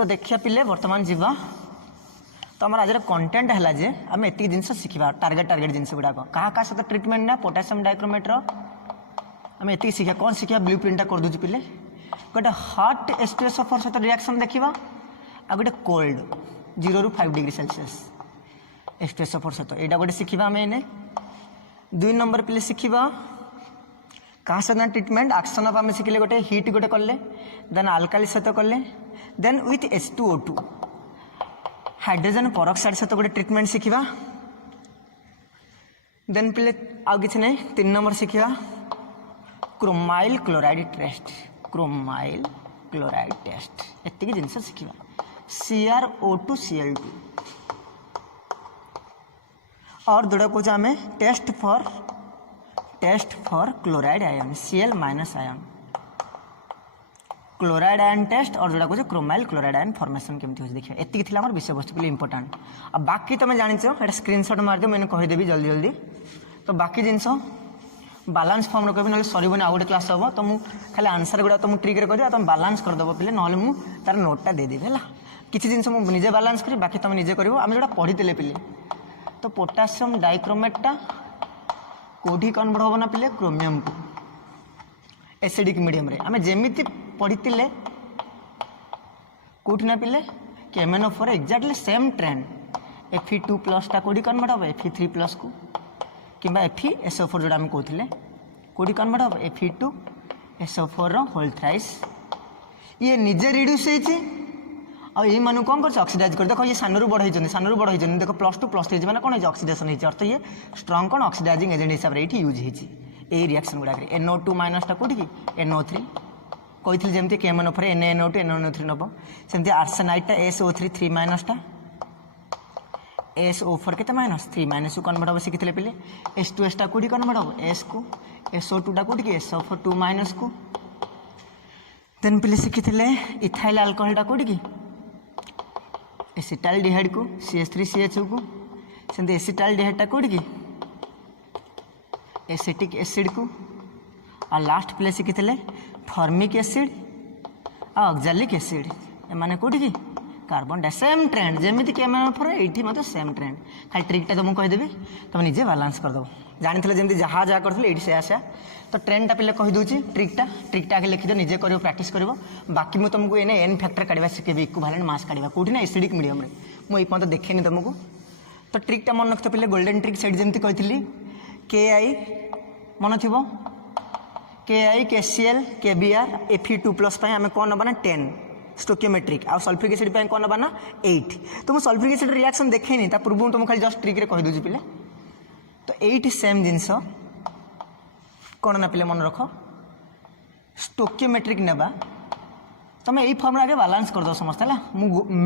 तो देखिए पिले वर्तमान जीवा तो आम आज कंटेंट है जे आम एति जिनस शिखा टार्गेट जिनस गुड़ाक क्या सहित ट्रिटमेंट ना पोटासियम डाइक्रोमेट आम एति शिखा कौन शिखा ब्लू प्रिंटा कर दूँ पिले गोटे हॉट H2SO4 सहित रिएक्शन देखा आ गोटे कोल्ड 0 ରୁ 5 डिग्री सेल्सियस H2SO4 सहित यहाँ गोटे शिखा आम एने 2 नंबर पिले शिखा क्या सहित ट्रिटमेंट एक्शन ऑफ आम शिखिले गोटे हिट गोटे कले देन आल्काली सहित कले then with H2O2 hydrogen peroxide सहित गोटे ट्रिटमेंट शिखा देन पिले आउ कि नहीं 3 नंबर शिखा chromyl chloride test chromyl chloride test एतिक जिनस शिखा CrO2 Cl2 और जोड़ा कौच um test for chloride ion Cl- ion chloride ion test और जोड़ा कौच क्रोमाइल क्लोराइड आयन फॉर्मेशन केमती होछि देखिए एतिक थिला हमर विषय वस्तु के लिए इंपोर्टेंट आ बाकी तुम जानिछ एटा स्क्रीनशॉट मार दे मैंने कहिदेबी जल्दी जल्दी तो बाकी जिनस बालांस फॉर्म रो कहबी न सरीबनी आ गोटे क्लास हम तो मु खाली आंसर गुड़ा तुम ट्रिक रे करी तुम बालांस कर दबो पिले नले मु तार नोटटा दे देबी हला किछि जिनस मु निजे बालांस करी बाकी तुम निजे करिवो हम जोटा पढी देले पिले तो पोटासियम डाइक्रोमेटटा कोठी कन्वर्ट होबो ना पिले क्रोमियम को एसिडिक मीडियम रे आमे जेमिति पढ़ी कौटी ना पिले KMnO4 exactly same trend Fe2+ टा कौटी कन्वर्ट हम Fe3+ को कि FeSO4 जोड़ा कहते कौटी कन्वर्ट हम Fe2SO4 होल थ्राइस ये निजे रिड्यूस होती मान कौन कर ऑक्सीडाइज कर देखो ये सानू बड़ होती देखो +2 +3 मैंने कौन ऑक्सीडेशन होती अर्थ ये स्ट्रॉन्ग कौन ऑक्सीडाइजिंग एजेंट हिसाब से ये यूज होती रिएक्शन गुड़ाक NO2- टा कौटी NO3 कही जमी KMnO4 NaNO2 NaNO3 नब सेमती आर्सेनाइडटा SO3 3- टा SO4 के -3 को कन्वर्ट हम शिखी पिले H2S टा कौटी कन्वर्ट हम S को SO2 टा कौटी SO4 2- को देन पिले शिखी इथाइल अल्कोहल टा कौटी एसिटाल्डिहाइड को CH3CHO को सेमती एसिटाल्डिहाइड टा कौटी एसिटिक एसिड को और लास्ट पिले शिखी फॉर्मिक एसिड और ऑक्जालिक एसिड एमाने कौटी कार्बन डाइ सेम ट्रेंड जमी KMnO4 ये मतलब सेम ट्रेंड खाली ट्रिकटा तुमको कहीदेवी तुम निजे बालांस करदेव जानी जमी जहाँ जहाँ कर से आसा तो ट्रेंडटा पे कहीदे ट्रिकटा आगे लिखिद निजे कर प्राक्ट कर बाकी मुझे तुमको एने N फैक्टर काढ़ा शिखेबी इक्विवेलेंट मास काढ़ा कौटी ना एसिडिक मीडियम मुझे ये देखेनी तुमको तो ट्रिकटा मन रखते पे गोल्डन ट्रिक सेट जमी कही KI मन थी KI KCl KBr Fe2+ आम कौन नबा 10 स्टोकियोमेट्रिक आ सल्फ्यूरिक एसिड कौन नबा 8 तो मुझे सल्फ्यूरिक एसिड रिएक्शन देखेनी पूर्व तुम खाली जस्ट ट्रिक रे कही दूसरी पिले तो 8 सेम जिनस कौन ना पिले मन रख स्टोकियोमेट्रिक नेबा तुम यही फॉर्म आगे बालांस करदो समस्त है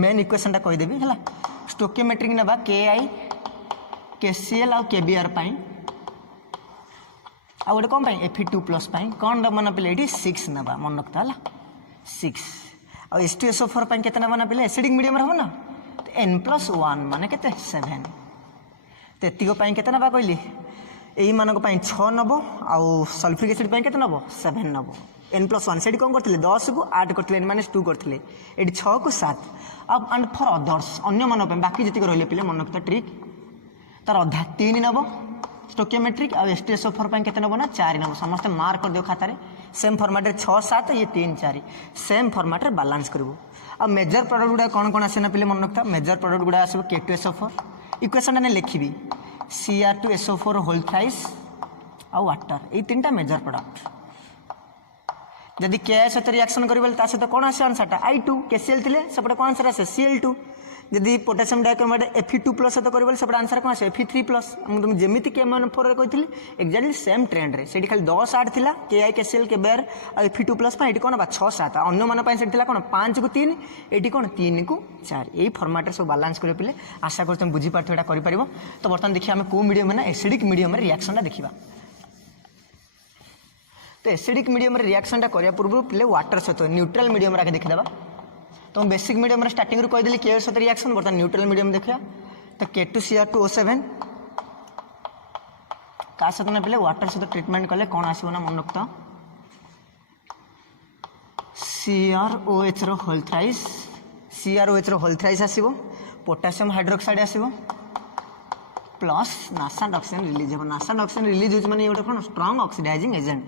मेन इक्वेशनटा कहीदेवी है स्टोकियोमेट्रिक नेबा KI KCl और KBr आ गोटे कौन Fe2+ कौन दबा ना पिले 6 नबा मन रखता है 6 और H2SO4 के ना पिले एसिडिक मीडियम हम ना तो N+1 मान के 7 तो एतिक के नबा कहली यही मानक 6 नब आउ सल्फ्यूरिक एसिड के नब 7 नब N+1 से कौन करते 10 को 8 करते -2 करते ये 6 को 7 अब एंड फॉर अदर्स अन्य मान बाकी जी रही पिले मन रखता ट्रिक तार अधा 3 नब स्टोकियोमेट्रिक और H2SO4 के नब ना 4 नब समस्त मार्क कर दियो खाता सेम फॉर्मेट 6 7 ये 3 4 सेम फॉर्मेट बालांस करूँ अब मेजर प्रोडक्ट गुड़ा कौन कौन आसे ना पिले मन रखता मेजर प्रोडक्ट गुड़ा आस K2SO4 इक्वेशन ने लिखी Cr2SO4 होल थ्राइस और वाटर ये 3टा मेजर प्रोडक्ट जदि Ki सहित रिएक्शन करें सहित कौन आसे आंसरटा I2 KCl थे सेपटे कौन आंसर आसे Cl2 जदि पोटासियम डाइक्रोमेट Fe2+ सहित करें सेपटे आंसर कौन आसे Fe3+ तुम जमी KMnO4 कही एक्जाक्टली सेम ट्रेंड रे खाली 10 8 थिला KI KCl KBr और Fe2+ ये कौन बा 6 7 अन्य मान कौन 5 को 3 ये कौन 3 को 4 यही फॉर्मेट सब बालांस कर पे आशा कर तुम बुझीपार यहाँ कर तो बर्तमान देखिए आम कौ मीडियम ना एसिडिक मीडियम रिएक्शनटा देखा तो एसिडिक मीडियम रिएक्शनटा करने पूर्व पे वाटर सहित न्यूट्रल मीडियम आगे देखीदे तो बेसिक मीडियम स्टार्टिंग रू कहीदेली के सहित रिएक्शन बर्तमान न्यूट्रल मीडियम देखा तो K2Cr2O7 क्या सहित ना पे वाटर सहित ट्रिटमेंट कले कौन आसो ना मन रखता CrOH whole thrice CrOH whole thrice आसीबो पोटासियम हाइड्रोक्साइड आसीबो प्लस नासेंट ऑक्सीजन रिलीज हो नासेंट ऑक्सीजन रिलीज हो माने गोटे कौन strong oxidising agent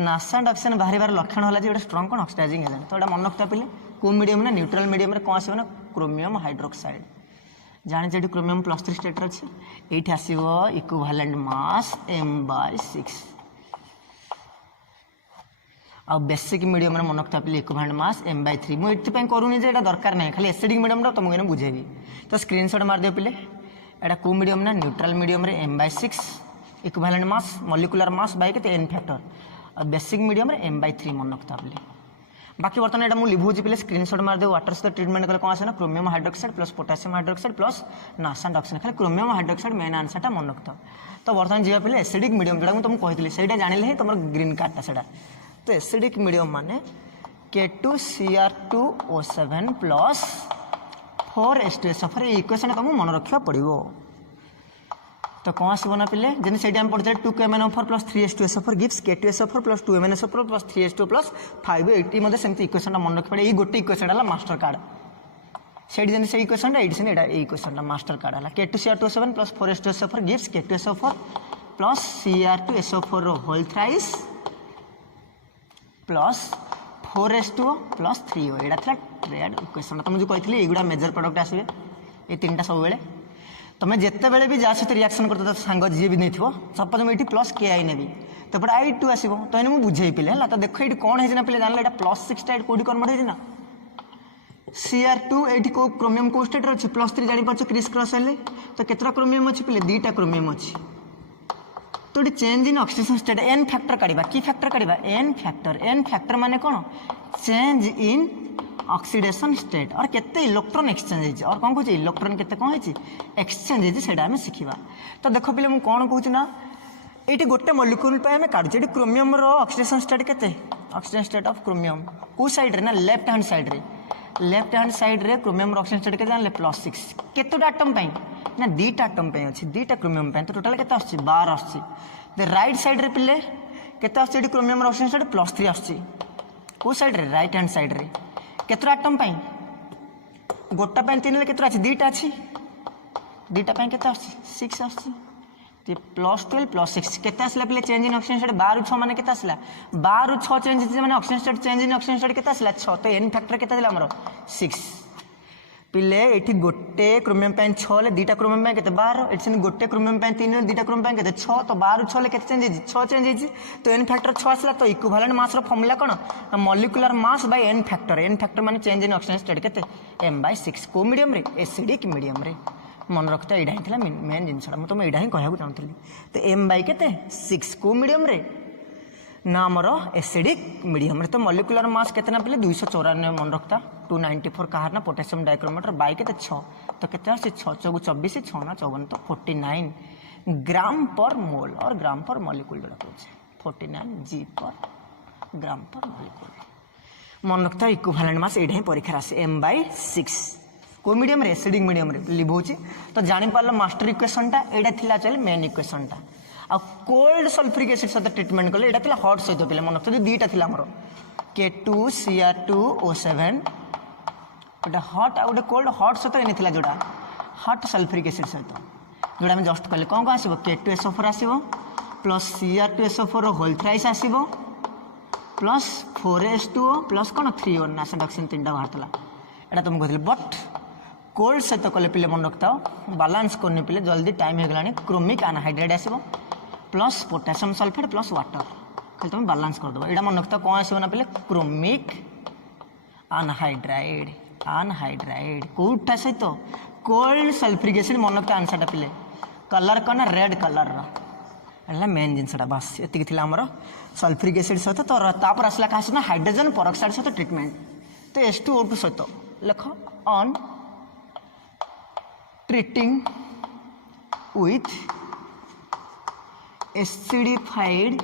nascent oxygen बाहर लक्षण होला जे गोटे स्ट्रॉन्ग कौन ऑक्सीडाइजिंग एजेंट तो एटा मन रखता पिले को मीडियम ना न्यूट्रल मीडियम रे कौन आसीबो ना क्रोमियम हाइड्रोक्साइड जाने जेटी क्रोमियम +3 स्टेट रे अछि एठी आसीबो इक्विवेलेंट मास m/6 आ बेसिक मीडियम रे मन रखता पिले इक्विवेलेंट मास m/3 मु एथि पय करूनी जे एटा दरकार नै खाली एसिडिक मीडियम रो तुमको एने बुझेबी तो स्क्रीनशॉट मार दियो पिले एटा को मीडियम ना न्यूट्रल मीडियम रे m/6 equivalent mass molecular mass bye के n फैक्टर और बेसिक मीडियम रे m/3 मन रखता पिले बाकी बर्तमान एटा मु लिभौछि पिले स्क्रीनशॉट मार दे वाटर से ट्रीटमेंट करे कोन आसे ना chromium hydroxide plus potassium hydroxide plus nascent oxygen खाली क्रोमियम हाइड्रोक्साइड मेन आंसर टा मन रखता तो बर्तमान जीवा पिले एसिडिक मीडियम जेटा मु तुमको कहितली सेटा जानिले हे तुमर ग्रीन कार्ड टा सेटा तो एसिडिक मीडियम माने K2Cr2O7 प्लस 4H2SO4 ये इक्वेशन तुमको मन रखिया पड़िबो तो कौन आसब ना पिले जैसे से आम पढ़ते 2KMnO4 plus 3H2SO4 gives K2SO4 plus 2MnSO4 plus 3H2 plus 5 ये सेमती इक्वेशन मन रखी पड़े ये गोटे इक्वेशन है मास्टर कार्ड से जैसे इक्वेशन ये इक्वेशन मास्टर कार्ड है K2Cr2O7 plus 4H2SO4 gives K2SO4 plus Cr2SO4 whole thrice plus 4H2O plus 3O यहाँ था ट्रेड इक्वेशन तो मुझे कही युवा मेजर प्रोडक्ट आसवे ये तीन टा सब तुम्हें जिते बेले भी जहाँ सहित रिएक्शन करते सांग जी भी नहीं थो सपोज मुझे प्लस KI नेबी तो पटे I2 आसो तो ये मुझे बुझे पिले है तो देख ये कौन है पिले जान +6 टाइट कौटी कन्वर्ट होना Cr2 ये कौ क्रोमियम कौ स्टेट अच्छे +3 जापार क्रिस क्रॉस है तो केतटा क्रोमियम अच्छी पिले 2टा क्रोमियम अच्छी तो ये change in oxidation state n factor काढ़ा कि फैक्टर काढ़ा n फैक्टर माने कौन चेंज इन ऑक्सीडेशन स्टेट और केते इलेक्ट्रॉन एक्सचेंज और कौन कहूँ इलेक्ट्रॉन केते कौन है एक्सचेंज सेटा आम शिखा तो देख पे मुझे कौन कहूँ ना ये गोटे मॉलिक्यूल पे आम काढ़ुचे ये क्रोमियम रो ऑक्सीडेशन स्टेट केते ऑक्सीडेशन स्टेट ऑफ क्रोमियम को साइड रे ना लेफ्ट हैंड साइड रे क्रोमियम रो ऑक्सीडेशन स्टेट केते जानले +6 केतोटा एटम पे ना 2टा एटम पे अच्छी 2टा क्रोमियम पे तो टोटल केते आछी 12 आछी राइट साइड रे पिले केते आछी क्रोमियम रो ऑक्सीडेशन स्टेट +3 आछी को साइड रे राइट हैंड साइड रे केतरा एटम पाई गोटा पाई 3 ले केतरा अछि 2टा अछि 2टा पाई केते आछि 6 आछि ते +12 +6 केते आसला पिले चेंज इन ऑक्सीडेशन स्टेट 12 6 माने केते आसला 12 6 चेंज जे माने oxidation state change in oxidation state केते आसला 6 तो n फैक्टर केते दिला हमरो 6 पिले एठी गोटे क्रोमियम पाई 6 ले 2टा क्रोमियम पाई केते 12 एठी गोटे क्रोमियम पाई 3 ले 2टा क्रोमियम पाई केते 6 तो 12 6 ले केते चेंज हे 6 चेंज हे तो n फैक्टर 6 आसला तो इक्विवेलेंट मास रो फॉर्मूला कोन molecular mass by n factor माने चेंज इन ऑक्सीडेशन स्टेट केते m/6 को मीडियम रे एसिडिक मीडियम रे मन रखता एडा ही मेन जिनसा मुझे तुम एडा ही कहूँ चाहूली तो m/6 को मीडियम रे ना आमर एसिडिक मीडियम रे तो मॉलिक्यूलर मास केतना पिले 294 मन रखता 294 कहार ना पोटेशियम डाइक्रोमेटर बाई के 6 तो केते आसी 6 चौक 24 6 ना 54 तो 49 ग्राम पर मोल और ग्राम पर मॉलिक्यूल जोड़ा कहूँ 49 G पर ग्राम पर मॉलिक्यूल मन रखता इक्विवेलेंट मास एडा ही परीक्षा आसे m/6 को मीडियम रे एसिडिक मीडियम रे लिभौछि तो जानि पारलो मास्टर इक्वेशन टा एडा थिला चल मेन इक्वेशन टा आ कोल्ड सल्फ्यूरिक एसिड सहित ट्रीटमेंट कले एडा थिला हॉट सहित पिले मन रखते दुईटा थिला हमरो K2Cr2O7 एटा हॉट आ गोटे कोल्ड हॉट सहित एने थिला जोडा हॉट सल्फ्यूरिक एसिड सहित जोडा हम जस्ट कले कोन को आसीबो K2SO4 आसीबो प्लस Cr2SO4 होल थ्राइस आसीबो प्लस 4H2O प्लस कोन 3O नासेंट ऑक्सीजन तीनटा बाहरतला एटा तुम कहथिल बट कोल्ड सहित कले पिले मन रखता बालांस करने पिले जल्दी टाइम हो गलानी क्रोमिक अनहाइड्राइड आसीबो plus potassium sulphate plus water खाली तुम बालांस कर दबो एटा मन रखता कौन आसीबो ना पिले क्रोमिक अनहाइड्राइड कोठा सहित कोल्ड सल्फ्यूरिक एसिड मन रखता आंसर पिले कलर कना रेड कलर रा मेन जिनसटा बस एतिक थिला हमर सल्फ्यूरिक एसिड सहित तो तापर आसला का ना हाइड्रोजन परऑक्साइड सहित ट्रीटमेंट तो H2O2 सहित लिख on treating with acidified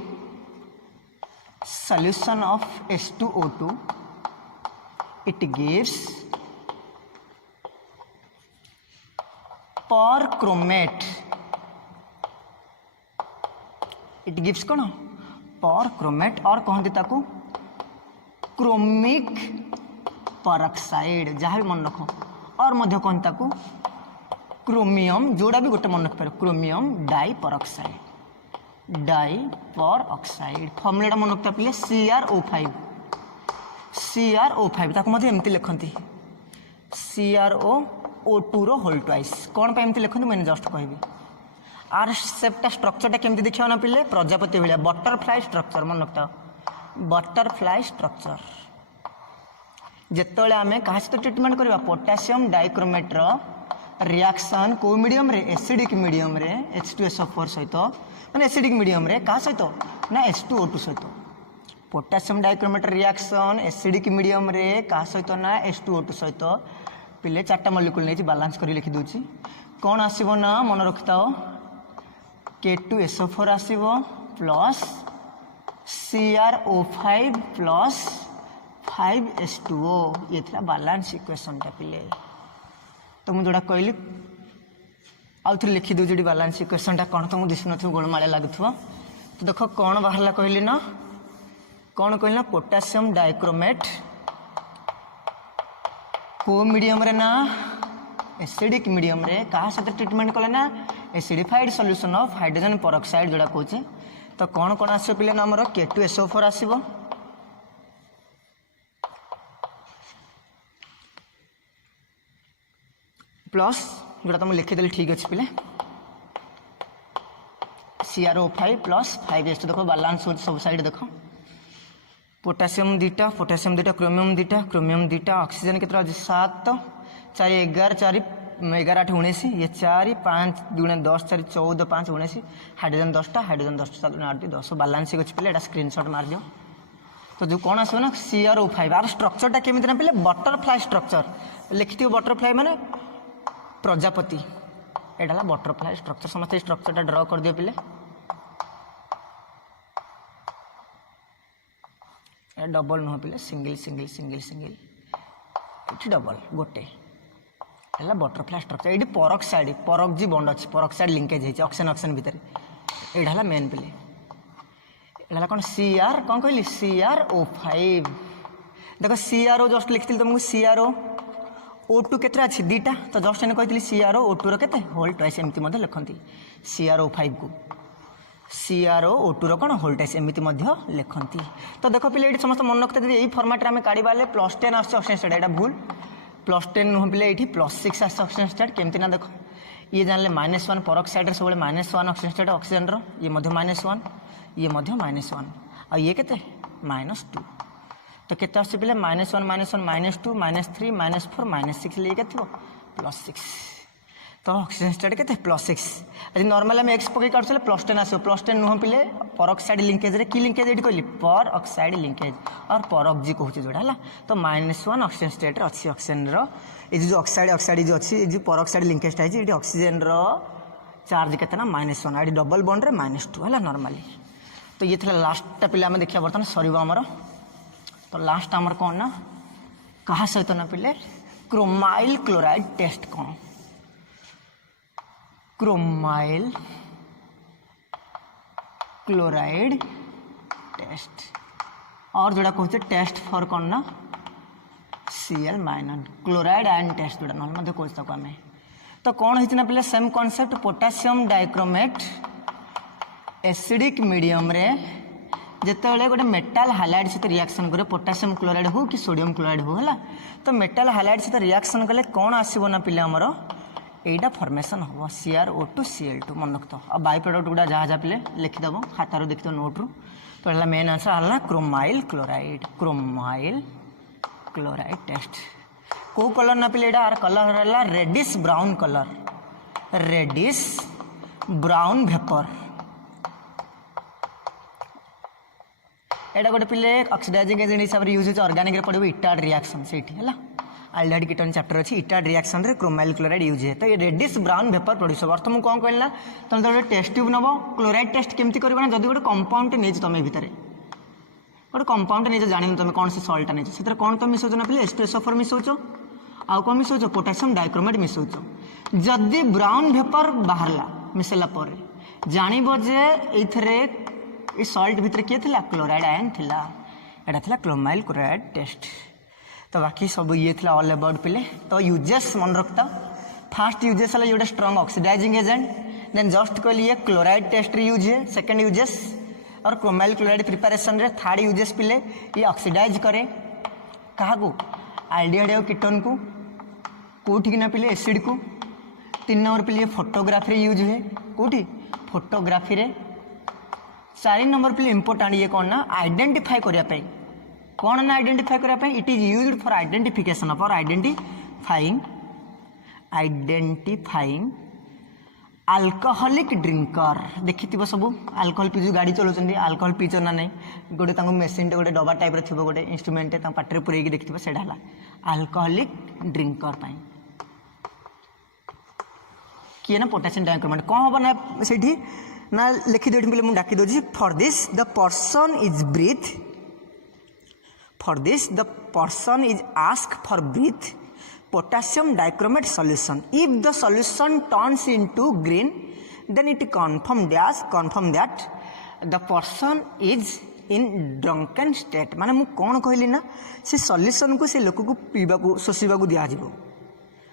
solution of H2O2 it gives perchromate it gives कौन perchromate और कहते ताकू क्रोमिक परऑक्साइड जहाँ भी मन रख और मध्य कौन ताकू क्रोमियम जोड़ा भी गोटे मन रखिपार क्रोमियम डाई परऑक्साइड फर्मुला मन रखता पे CrO5 ताको मध्य एमती लिखती CrO2 रो होल ट्वाइस कौन पे एमती लिखती मैंने जस्ट कहबी आर सेप्टा स्ट्रक्चर टा केमती देखियो ना पिले प्रजापति भाया बटरफ्लाई स्ट्रक्चर मन रखता बटरफ्लाई स्ट्रक्चर जिते आम क्या सहित ट्रिटमेंट करवा पोटासियम डाइक्रोमेट रिएक्शन को मीडियम रे एसिडिक मीडियम रे H2SO4 सहित मैंने एसिडिक मीडियम रे क्या सहित ना H2O2 सहित potassium dichromate reaction acidic medium रे क्या सहित ना H2O2 सहित पिले 4टा मॉलिक्यूल नहीं बालांस कर लिखी दूची कौन आसीबो ना मन रखता K2SO4 आसीबो प्लस CrO5 प्लस 5H2O ये था बालांस इक्वेशन टा पिले तो मुझे जोड़ा कहली आउ थे लिखी दूँ जो बालांस इक्वेशन टा कौन तुमको दिशु न गोलमाल लगुव तो देख कौन बाहर कहली ना कौन कहली ना पोटासियम डाइक्रोमेट को मीडियम रे ना एसिडिक मीडियम रे क्या सहित ट्रिटमेंट कले ना acidified solution of hydrogen peroxide जोड़ा कहे तो कौन कौन आसो पिले ना आमर K2SO4 आसो प्लस जोड़ा तुम लिखिदेली ठीक अच्छे पिले CrO5 प्लस 5H2 देखो बालांस हो सब साइड देखो पोटासियम दुटा क्रोमियम दुटा ऑक्सीजन कितना 7 4 11 4 11 8 19 ये 4 5 2 10 4 14 5 19 हाइड्रोजन 10टा 7 8 10 बालांस अच्छे पिले एटा स्क्रीनशॉट मार दियो तो जो कौन आसो ना CrO5 आर स्ट्रक्चर टा केमिति ना पिले बटरफ्लाई स्ट्रक्चर लिखिथियो बटरफ्लाई माने प्रजापति एटा बटरफ्लाई स्ट्रक्चर समस्त स्ट्रक्चर टा ड्रॉ कर दियो पिले डबल नुह पिले सिंगल ये डबल गोटे है बटरफ्लाई स्ट्रक्चर ये परऑक्साइड परऑक्सी बॉन्ड अच्छी परऑक्साइड लिंकेज है ऑक्सीजन भितर यहाँ है मेन पिले यहाँ कौन Cr कौन कहली CrO5 देख CrO जस्ट लिखी तुमको CrO2 केते अच्छी दीटा तो जस्ट एने कहती CrO2 केते होल ट्वाइस एमती लिखती CrO5 को CrO2 कौन होल ट्वाइस एमती लिखती तो देख पे ये समस्त मन रखते यही फर्माट में काढ़ा +10 आस ऑक्सीजन स्टेट यहाँ भूल +10 नुह पे ये +6 आस ऑक्सीजन स्टेट केमती ना देख ये जानले -1 परऑक्साइड सब -1 ऑक्सीजन स्टेट ऑक्सीजन ये -1 ये -1 आ ये केते -2 तो केते आसे पिले -1 -2 -3 -4 -6 लिए थो +6 तो ऑक्सीजन स्टेट केते +6 आज नॉर्मल हम एक्स पकई काटले +10 आसो +10 नुह पिले परऑक्साइड लिंकेज रे की लिंकेज एटी कहली परऑक्साइड लिंकेज और परऑक्सी कहूँ जोड़ा है तो -1 ऑक्सीजन स्टेट अच्छी ऑक्सीजन ये जो ऑक्साइड जो अच्छी जो परऑक्साइड लिंकेज है ये ऑक्सीजन चार्ज केते ना -1 आड़ी डबल बॉन्ड रे -2 है नॉर्मली तो ये था लास्ट पिले आम देखिए बर्तमान सर आमर तो लास्ट आमर कौन ना कहा सहित ना पिले क्रोमाइल क्लोराइड टेस्ट कौन क्रोमाइल क्लोराइड टेस्ट और जोड़ा कहते टेस्ट फॉर कौन ना Cl- क्लोराइड आयन टेस्ट जोड़ा नॉर्मल कहते आम तो कौन होती ना पिले same concept potassium dichromate acidic medium रे जिते गोटे मेटाल हालाइड सहित रिएक्शन करे पोटासियम क्लोराइड हो कि सोडियम क्लोराइड हो है तो मेटाल हालाइड सहित रिएक्शन कले कौन आसो ना पिले आमर यहीटा फॉर्मेशन हम CrO2 Cl2 मन रखता और बाई प्रोडक्ट गुड़ा जहाँ जहाँ पिले लिखिदेव खातार देखिए नोट रू तो है मेन आंसर है क्रोमाइल क्लोराइड टेस्ट को कलर ना पिले आर कलर है reddish brown colour reddish brown vapour एटा गोटे पिले ऑक्सीडाइजिंग एजेंट हिसाब से यूज होता ऑर्गेनिक पड़ो इटाड रिएक्शन से है आल्डिहाइड कीटोन चैप्टर अच्छी इटाड रिएक्शन रे क्रोमाइल क्लोराइड यूज है तो ये रेडिश ब्राउन भेपर प्रोड्यूस हो तुमको कौन कहला तुम गोटे टेस्ट ट्यूब नब क्लोराइड टेस्ट केमती करना जब गोटे कंपाउंड नहीं तुम भितर गोटे कंपाउंड नहीं जान तुम कौन से सल्टा नहीं से कौन तुम मिसौच ना पे H2SO4 मिसौच आउ कौन मिसौच पोटासियम डाइक्रोमेट मिसौच जदि ब्राउन भेपर बाहरला मिसेला जानव जे ये सल्ट भितर किए थिला क्लोराइड आयन थिला एटा थिला क्रोमाइल क्लोराइड टेस्ट तो बाकी सब ये थी ऑल अबाउट पिले। तो यूजेस मन रखता फास्ट यूजेस है जो strong oxidising agent, then just कहली ये क्लोराइड टेस्ट यूज है सेकेंड यूजेस, और क्रोमाइल क्लोराइड प्रिपारेशन रे थर्ड यूजेस पिले ये ऑक्सीडाइज करे क्या आल्डिहाइड और कीटोन को कौटी ना पिले एसिड को। 3 नंबर पिले फोटोग्राफी यूज हुए कौटी फोटोग्राफी रे। 4 नंबर पिले इंपोर्टाट ये कौन ना आइडेंटिफाई करने कौन ना आइडेंटिफाई करने it is used for identification for identifying alcoholic drinker. देखी सब अल्कोहल पी गाड़ी चलाउछन्ती अल्कोहल पीच ना नहीं गोटे मेसीन गोटे डबा टाइप थी गोटे इंस्ट्रूमेंट पाटे पुरेक देखिए से अल्कोहलिक ड्रिंकर किए ना पोटासियम डाइक्रोमेट कौन हम ना से ना लिखी दे मुझे डाकी दूसरी for this the person is breath for this the person is ask for breath potassium dichromate solution. If the solution turns into green, then it confirm that the person is in drunken state. माने मु कौन कहली ना से solution को से लोक को पीबा को शोषिबा को दिया जिवो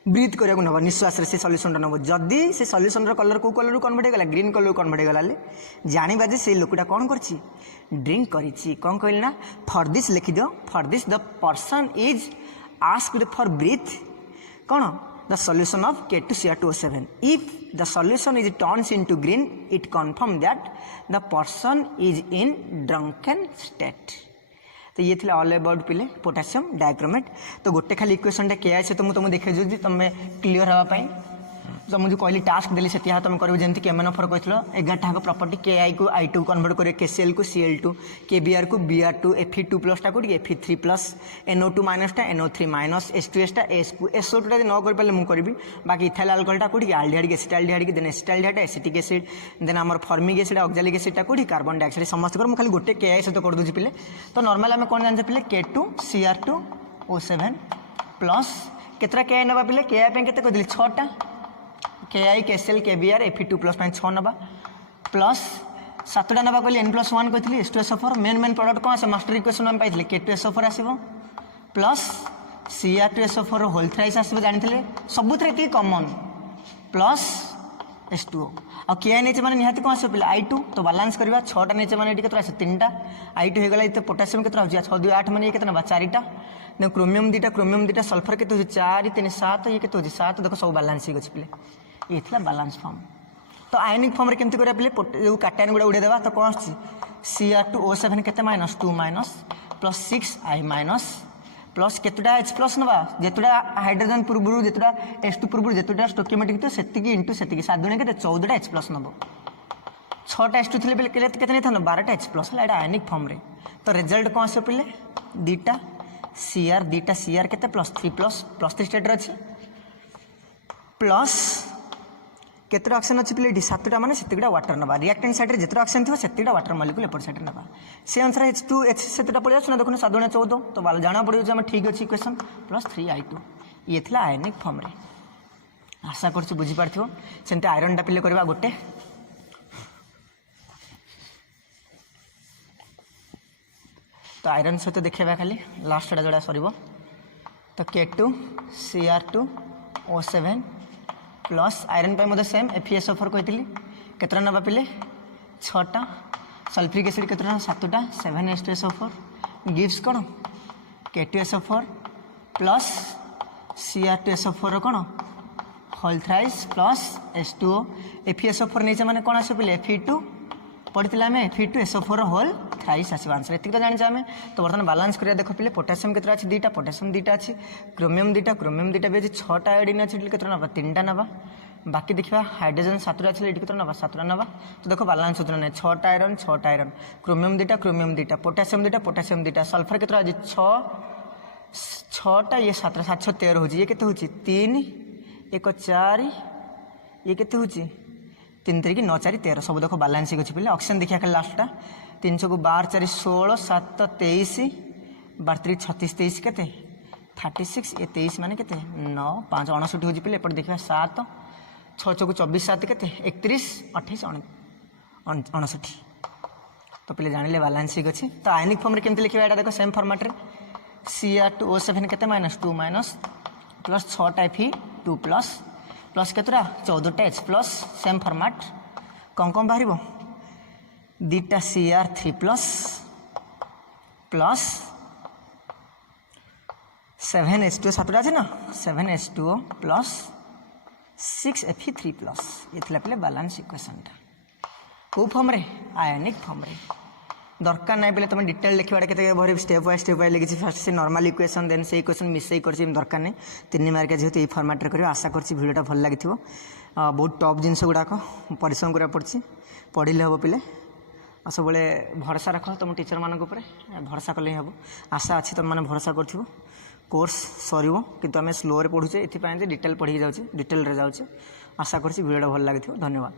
ब्रीथ करिया को नबा निश्वास रे से सॉल्यूशन नबो जदी से सॉल्यूशन रो कलर को कलर कन्वर्ट गला ग्रीन कलर कन्वर्ट गला ले जानिबा जे से लोकटा कौन करछि ड्रिंक करिछि कौन कहली ना फॉर दिस लिखि दियो for this the person is asked for breath कौन the solution of K2Cr2O7. If the solution is turns into green, it confirm that the person is in drunken state. तो ये थी all about पिले potassium dichromate. तो गोटे खाली equation टा के से तुम देखे जो तुम क्लीयर हाँपाई तो मुझे कहली टास्क देली से तुम कर जमी केमेनोफर कहल 11 प्रॉपर्टी के आई को आई टू कन्वर्ट कर केसीएल को CL2 KBr को Br2 Fe2+ टा कौटी Fe3+ NO2- टा NO3- H2S टा S को SO2 टा न कर मुझे करी बाकी इथाइल अल्कोहल टा कौटी aldehyde acetaldehyde then acetaldehyde acetic acid then um formic acid oxalic acid टा कौटी कार्बन डाइऑक्साइड समस्त कर खाली गोटे के आई सहित कर दूसरी पिले। तो नॉर्मल आम कौन जानते पिले K2Cr2O7 प्लस केतरा के आई ना पिले के आई के कहली 6टा KI KCl KBr Fe2+ 6 नबा प्लस 7टा नबा कहली N+1 कहली H2SO4 मेन प्रोडक्ट कौन आसे मास्टर इक्वेशन हम पाइले K2SO4 आसीबो प्लस Cr2SO4 होल थ्राइस आसीबो जानिथिले सबुथरे एति कॉमन प्लस H2O आ KI नेचे माने निहाती कौन आसे पिला I2 तो बैलेंस करबा 6टा नेचे माने एटी केतरा आसे 3टा I2 हे गला इते पोटेशियम केतरा हो 6 2 8 माने ये केतना बा 4टा ने क्रोमियम 2टा सल्फर केते हो 4 3 7 ये केते हो 7 देखो सब बैलेंस ही गछ पिले ये थी बैलेंस फॉर्म। तो आयनिक फॉर्म रे केमती करिया पिले जो काटायन गुडा उड़े देबा तो कौन आछि Cr2O7 केते -2 प्लस 6I- प्लस केतुटा H+ नबा जेतुटा हाइड्रोजन पूर्वरु जेतुटा H2 पूर्वरु जेतुटा स्टोकियोमेट्रिक तो सेतिकी इनटू सेतिकी 7 दुने केते 14टा H+ नबो 6टा H2 थिले पिले केते नै थानो 12टा H+ हला एटा आयनिक फॉर्म रे। तो रिजल्ट कौन आसे पिले 2टा Cr केते +3 स्टेट रे अछि प्लस केतटा ऑक्सीजन अच्छी पिले 7टा माने सेतिकटा वाटर नबा रिएक्टेंट साइड रे जेतटा ऑक्सीजन थो सेतिकटा वाटर मॉलिक्यूल एपर साइड रे नबा से अनुसार H2H सेतटा पड़िया सुना देखो 7 × 14 तो बाल जाना पड़ियो जे हम ठीक अछि इक्वेशन प्लस 3I2 ये थला आयनिक फॉर्म रे। आशा करछु बुझी पारथियो सेंते आयरन टा पिले करबा गोटे तो आयरन सहित देखा खाली लास्टा जोड़ा सर तो K2Cr2O7 प्लस आयरन पे सेम FeSO4 कहती केतटा नबा पिले 6टा सल्फ्रिक एसिड केतटा 7टा 7H2SO4 गिव्स कौन K2SO4 प्लस Cr2SO4 कौन whole thrice plus H2O FeSO4 नहीं माने कौन आस पिले Fe2 पढ़ी आम Fe2SO4 होल थ्राइस आस आंसर एति तो जानी आम। तो बर्तमान बालांस करिया देख पिले पोटासियम केतटा अछि 2टा पोटासियम 2टा अछि क्रोमियम 2टा भी अछि 6टा आयोडीन अछि केतटा नबा 3टा नबा बाकी देखा हाइड्रोजन 7टा अछि एटी केतटा नबा 7टा नबा। तो देखो बालांस होतरा नै 6टा आयरन क्रोमियम 2टा पोटासियम 2टा सल्फर केतटा अछि 6टा ये 7 713 होछि ये केते होछि 3 1 4 ये केते होछि 3 3 9 4 13 सब देखो बालांस ही पिले। ऑक्सीजन देखिए खाली लास्टा 3 को 12 4 16 7 23 12 3 36 23 केते 36 ये 23 माने केते 9 5 59 होछि पिले एपट देखिबा 7 6 को 24 7 केते 31 28 59 तो पिले जानिले बालांस ही अछि। तो आयनिक फॉर्म रे केमते लिखिबा एटा देखो सेम फॉर्मेट रे Cr2O7 केते -2 माइनस प्लस 6टा Fe2 प्लस प्लस केतरा 14टा H प्लस सेम फॉर्मेट कौन कौन बाहर 2टा Cr3 प्लस प्लस 7H2O 7टा अच्छे ना 7H2O प्लस 6Fe3 प्लस ये पे बैलेंस इक्वेशन कौ फॉर्म रे आयोनिक फॉर्म रे दरकार ना बोले तुम डिटेल लिखा के भर स्टेप वाइज लिखी फर्स्ट से नॉर्मल इक्वेशन देन से इक्वेशन मिसई कर दरकार नहीं 3 मार्क जेहतु ये फॉर्मेट कर आशा कर भिडियोटा भल लगी बहुत टफ जिनस गुड़ाक परिश्रम करा पड़ी पढ़ले हम पिले सब भरोसा रख तुम टीचर मान भरोसा कले ही हम आशा अच्छी तुम मैंने भरोसा कर कोर्स सर किंतु आम स्लोरे पढ़ुचे ये डिटेल पढ़ी जाऊे डिटेल जाऊे आशा कर भिडियोटा भल लगी धन्यवाद।